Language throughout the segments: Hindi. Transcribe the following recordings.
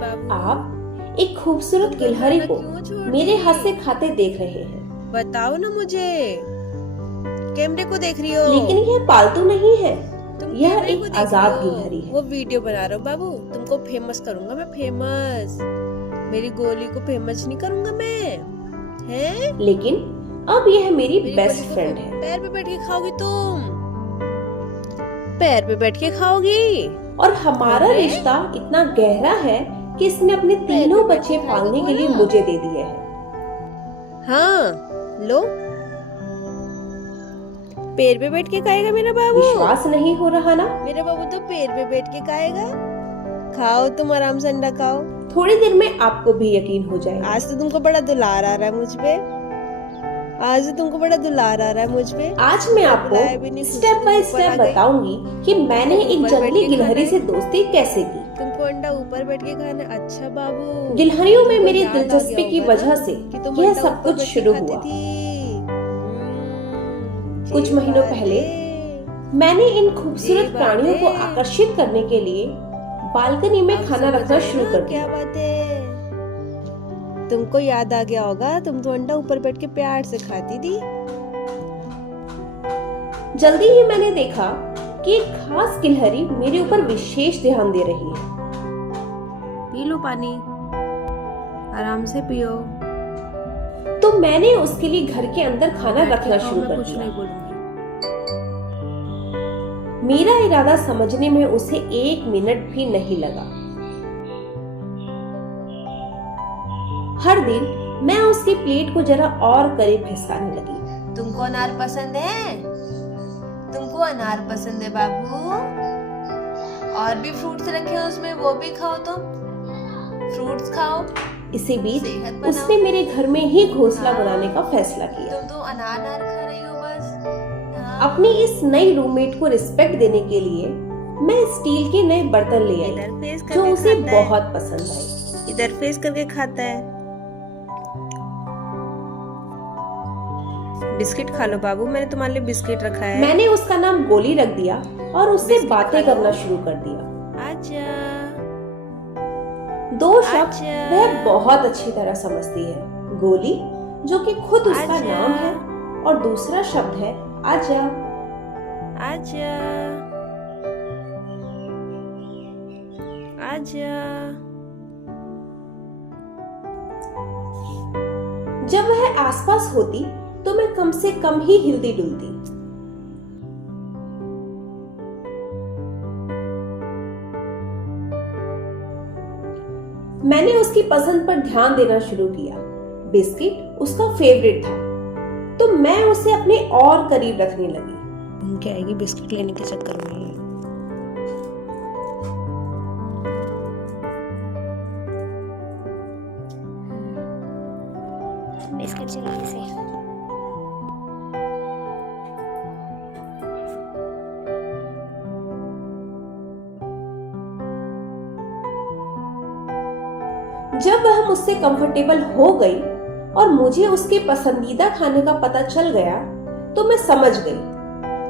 बाबू। आप एक खूबसूरत गिलहरी को मेरे हाथ से खाते देख रहे हैं। बताओ ना मुझे, कैमरे को देख रही हो? लेकिन यह पालतू नहीं है, तुम यह कैमरे को एक देख आजाद रही हो? गिलहरी है। वो वीडियो बना रहा हूँ बाबू, तुमको फेमस करूंगा मैं, फेमस। मेरी गोली को फेमस नहीं करूंगा मैं, हैं? लेकिन अब यह मेरी मेरी बेस्ट गोली को फ्रेंड है। पैर पे बैठ के खाओगी तुम, पैर पे बैठ के खाओगी। और हमारा रिश्ता इतना गहरा है कि इसने अपने तीनों बच्चे पालने के लिए मुझे दे दिए हैं। हाँ लो, पैर पे बैठ के खाएगा मेरा बाबू। विश्वास नहीं हो रहा ना? मेरा बाबू तो पैर पे बैठ के खाएगा। खाओ तुम आराम से, अंडा खाओ। थोड़ी देर में आपको भी यकीन हो जाएगा। आज तो तुमको बड़ा दुलार आ रहा है मुझ पे, आज तो तुमको बड़ा दुलार आ रहा है मुझ पे। आज मैं आपको स्टेप बाय स्टेप बताऊंगी कि मैंने एक जंगली गिलहरी से दोस्ती कैसे की। तुमको अंडा ऊपर बैठ के खाना। अच्छा बाबू, गिलहरियों में मेरी दिलचस्पी की वजह से यह सब कुछ शुरू हुआ। कुछ महीनों पहले मैंने इन खूबसूरत प्राणियों को आकर्षित करने के लिए बालकनी में खाना रखना शुरू कर दिया। क्या बात है, तुमको याद आ गया होगा, तुम तो अंडा ऊपर बैठ के प्यार से खाती थी। जल्दी ही मैंने देखा कि एक खास गिलहरी मेरे ऊपर विशेष ध्यान दे रही है। पी लो पानी, आराम से पियो। तो मैंने उसके लिए घर के अंदर खाना रखना शुरू कर कुछ दिया। नहीं बोलूंगी। मेरा इरादा समझने में उसे 1 मिनट भी नहीं लगा। हर दिन मैं उसकी प्लेट को जरा और करीब खिसकाने लगी। तुमको अनार पसंद है? तुमको अनार पसंद है बाबू? और भी फ्रूट्स रखे हैं उसमें, वो भी खाओ तुम, फ्रूट्स खाओ। इसी बीच उसने मेरे घर में ही घोंसला बनाने का फैसला किया। तुम तो अनार खा रही हो बस। अपनी इस नई रूममेट को रिस्पेक्ट देने के लिए मैं स्टील के नए बर्तन ले आई जो उसे बहुत पसंद आए। इधर फेस करके खाता है। बिस्किट खा लो बाबू, मैंने तुम्हारे लिए बिस्किट रखा है। मैंने उसका नाम गोली रख दिया और उससे बातें करना शुरू कर दिया। आजा। 2 शब्द वह बहुत अच्छी तरह समझती है। गोली, जो कि खुद उसका नाम है, और दूसरा शब्द है आजा। आजा आजा। जब वह आसपास होती तो मैं कम से कम ही हिलती डुलती। मैंने उसकी पसंद पर ध्यान देना शुरू किया। बिस्किट उसका फेवरेट था, तो मैं उसे अपने और करीब रखने लगी। घूम के आएगी बिस्किट लेने के चक्कर में। बिस्किट चलाने से जब वह मुझसे कंफर्टेबल हो गई और मुझे उसके पसंदीदा खाने का पता चल गया, तो मैं समझ गई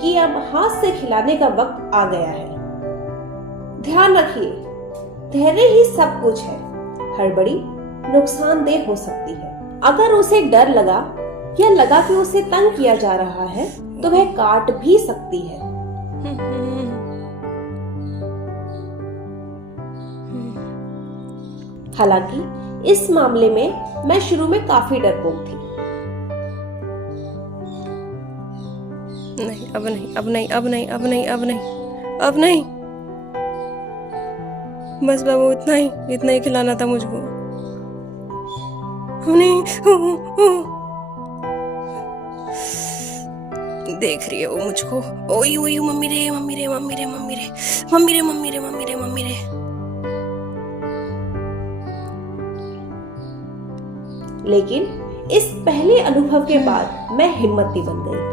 कि अब हाथ से खिलाने का वक्त आ गया है। ध्यान रखिए, धैर्य ही सब कुछ है। हड़बड़ी नुकसानदेह हो सकती है। अगर उसे डर लगा या लगा कि उसे तंग किया जा रहा है, तो वह काट भी सकती है। हालांकि इस मामले में मैं शुरू में काफी डरपोक थी। नहीं, अब नहीं, अब नहीं, अब नहीं, अब नहीं, अब नहीं, अब नहीं। बस बाबू, इतना ही खिलाना था मुझको। नहीं, देख रही है वो मुझको। ओई ओई, मम्मी रे, मम्मी रे, मम्मी रे, मम्मी रे, मम्मी रे, मम्मी रे, मम्मी रे, मम्मी रे। लेकिन इस पहले अनुभव के बाद मैं हिम्मती बन गई।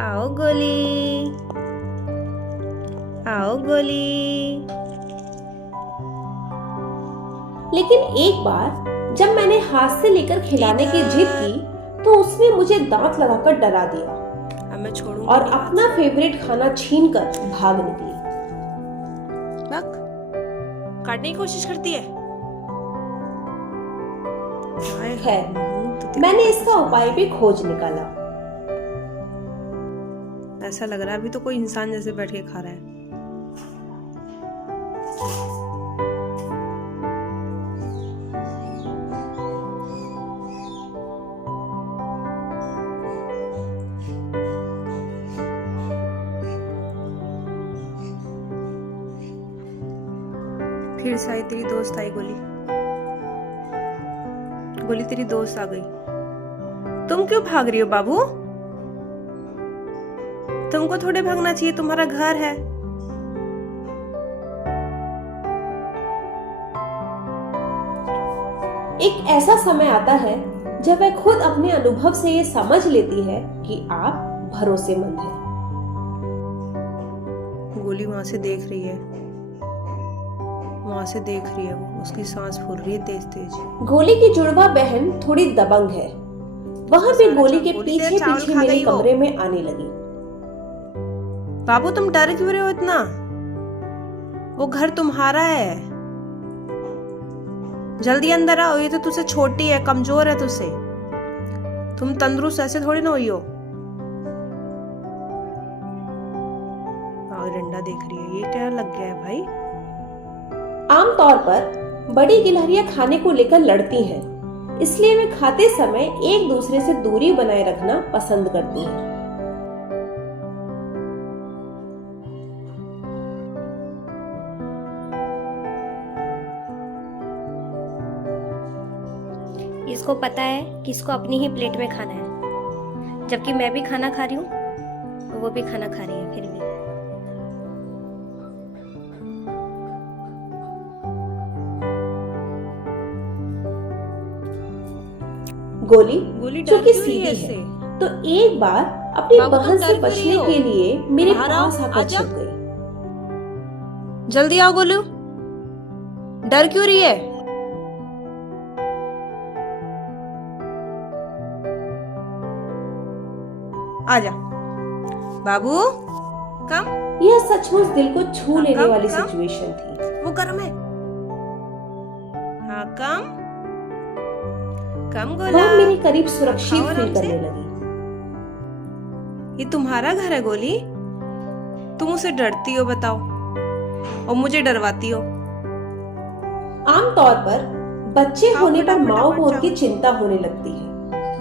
आओ गोली, आओ गोली। लेकिन एक बार जब मैंने हाथ से लेकर खिलाने की जिद की तो उसने मुझे दांत लगाकर डरा दिया अब मैं छोड़ूंगी और नहीं अपना फेवरेट खाना छीनकर भाग निकली। बक, काटने की कोशिश करती है। खैर मैंने इसका उपाय भी खोज निकाला। ऐसा लग रहा है अभी तो कोई इंसान जैसे बैठ के खा रहा है। फिर से आई तेरी दोस्त आई गोली। गोली तेरी दोस्त आ गई। तुम क्यों भाग रही हो बाबू? तुमको थोड़े भागना चाहिए, तुम्हारा घर है। एक ऐसा समय आता है जब वह खुद अपने अनुभव से ये समझ लेती है कि आप भरोसेमंद हैं। गोली वहां से देख रही है, वहां से देख रही है वो, उसकी सांस फूल रही है तेज तेज। गोली की जुड़वा बहन थोड़ी दबंग है, वहां भी गोली के पीछे पीछे मेरे कमरे में आने लगी। बाबू तुम डर क्यों रहे हो इतना? वो घर तुम्हारा है, जल्दी अंदर आओ। ये तो तुझसे छोटी है, कमजोर है तुझसे, तुम तंदुरुस्त ऐसे थोड़ी ना हुई हो। डंडा देख रही है, ये क्या लग गया है भाई? आमतौर पर बड़ी गिलहरियां खाने को लेकर लड़ती हैं, इसलिए वे खाते समय एक दूसरे से दूरी बनाए रखना पसंद करती हैं। इसको पता है कि इसको अपनी ही प्लेट में खाना है, जबकि मैं भी खाना खा रही हूँ, वो भी खाना खा रही है। फिर भी गोली चूंकि सीधी है तो एक बार अपनी बहन से बचने के लिए मेरे पास आकर छिप गई। जल्दी आओ गोलू, डर क्यों रही है? आजा बाबू, कम। यह सचमुच दिल को छू लेने वाली सिचुएशन थी। वो गर्म है। हाँ कम गोला। वह मेरे करीब सुरक्षित फील करने लगी। ये तुम्हारा घर है गोली, तुम उसे डरती हो बताओ, और मुझे डरवाती हो। आमतौर पर बच्चे होने पर माँ को उनकी चिंता होने लगती है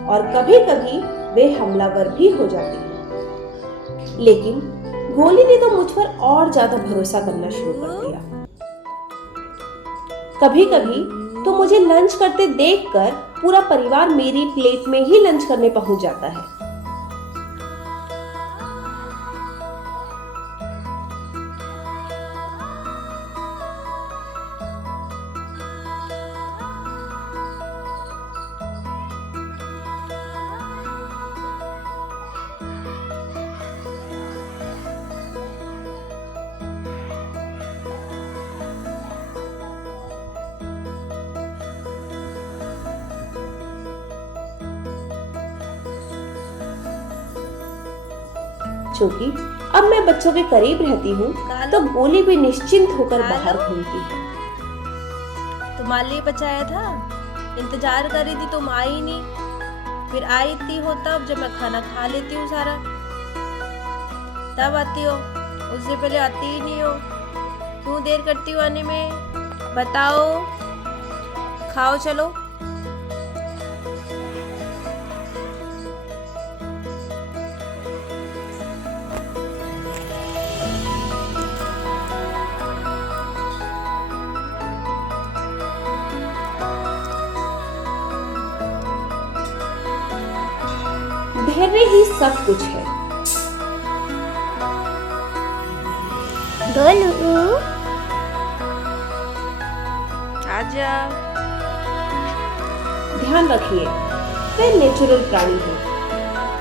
और कभी कभी वे हमलावर भी हो जाते हैं, लेकिन गोली ने तो मुझ पर और ज्यादा भरोसा करना शुरू कर दिया। कभी कभी तो मुझे लंच करते देखकर पूरा परिवार मेरी प्लेट में ही लंच करने पहुंच जाता है। चूंकि अब मैं बच्चों के करीब रहती हूँ तो गोली भी निश्चिंत होकर बाहर घूमती है। तुम्हारे लिए बचाया था, इंतजार कर रही थी, तुम आई नहीं। फिर आई थी हो तब जब मैं खाना खा लेती हूँ सारा, तब आती हो, उससे पहले आती ही नहीं हो। क्यों देर करती हो आने में? बताओ, खाओ चलो। धैर्य ही सब कुछ है। गोलू आजा। ध्यान रखिए, वह नेचुरल प्राणी है।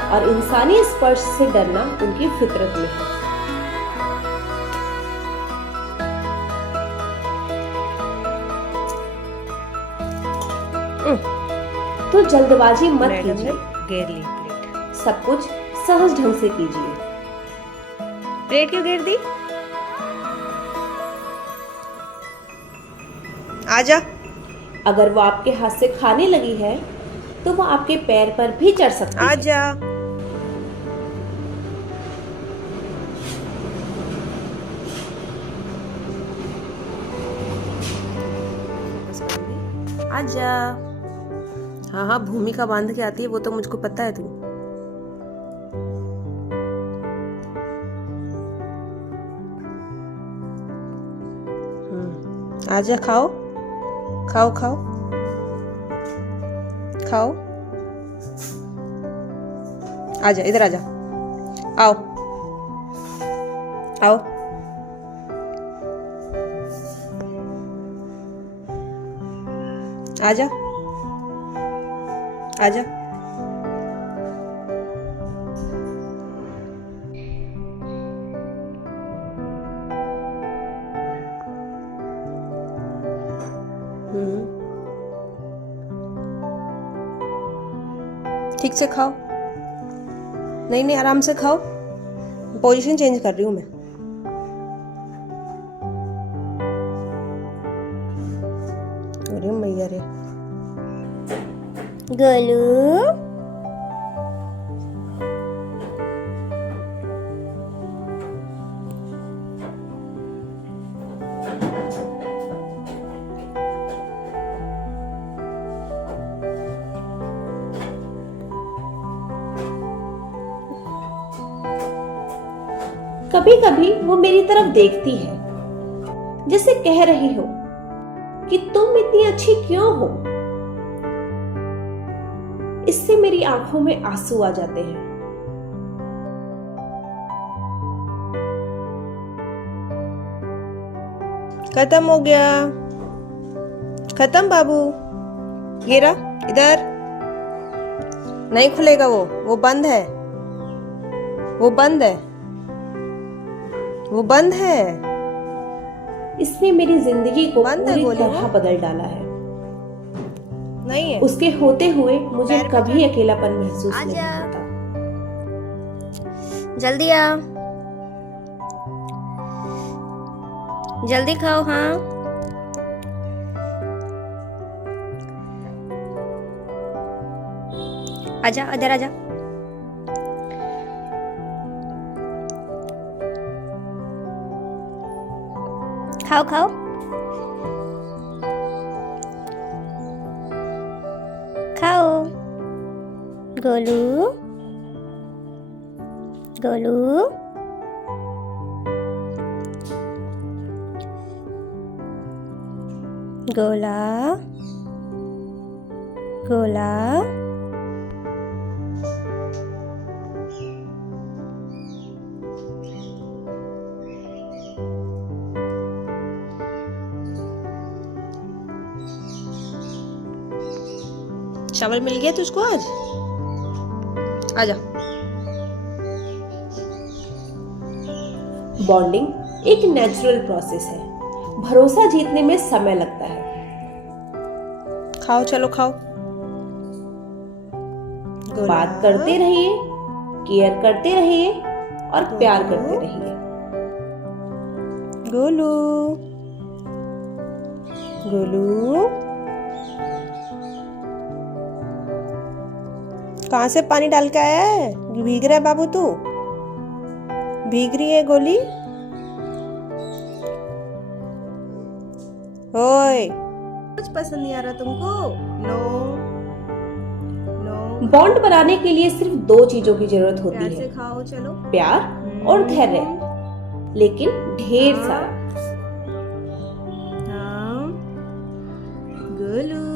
और इंसानी स्पर्श से डरना उनकी फितरत में है। तो जल्दबाजी मत कीजिए, घेर ली प्लेट। सब कुछ सहज ढंग से कीजिए। प्लेट क्यों घेर दी? आजा। अगर वो आपके हाथ से खाने लगी है तो वो आपके पैर पर भी चढ़ सकती है। आजा। आजा। हाँ हाँ, भूमिका बांध के आती है, वो तो मुझको पता है। तू आजा, खाओ खाओ खाओ खाओ। आजा, इधर आजा। आओ आओ। आजा आजा। ठीक से खाओ। नहीं नहीं, आराम से खाओ। पोजीशन चेंज कर रही हूँ मैं। अरे मैया रे। गोलू, कभी कभी वो मेरी तरफ देखती है, जैसे कह रही हो कि तुम इतनी अच्छी क्यों हो। इससे मेरी आंखों में आंसू आ जाते हैं। खत्म हो गया। खत्म बाबू। ये रहा, इधर नहीं खुलेगा। वो बंद है। वो बंद है। वो बंद है। इसने मेरी जिंदगी को बंद है पूरी गोली। तरह बदल डाला है। नहीं है। उसके होते हुए मुझे पैर कभी अकेलापन महसूस नहीं आजा। होता। जल्दी आ, जल्दी खाओ। हाँ, आजा, इधर आजा। खाओ खाओ। खाओ गोलू, गोलू, गोला, गोला। शावल मिल गया तुझको आज? आजा। बॉन्डिंग एक नेचुरल प्रोसेस है। भरोसा जीतने में समय लगता है। खाओ, चलो खाओ। बात करते रहिए, केयर करते रहिए और प्यार करते रहिए। गोलू, गोलू, कहाँ से पानी डाल के आया है? भीग रहा है बाबू तू? भीग रही है गोली? ओए, कुछ पसंद नहीं आ रहा तुमको? No no. बॉन्ड बनाने के लिए सिर्फ दो चीजों की जरूरत होती प्यार से है, खाओ, चलो। प्यार और धैर्य, लेकिन ढेर सारा। हाँ। गोलू,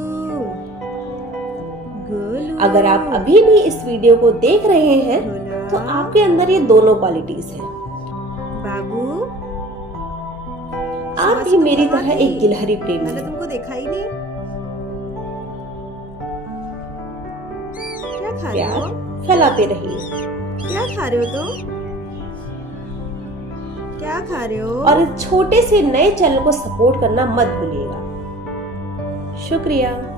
गोलू। अगर आप अभी भी इस वीडियो को देख रहे हैं तो आपके अंदर ये दोनों क्वालिटीज हैं। बाबू, आप भी मेरी तरह एक गिलहरी प्रेमी मैंने हैं। तुमको देखा ही नहीं। क्या खा रहे प्यार हो? फैलाते रहिए क्या खा रहे हो तुम? क्या खा रहे हो? और इस छोटे से नए चैनल को सपोर्ट करना मत भूलिएगा। शुक्रिया।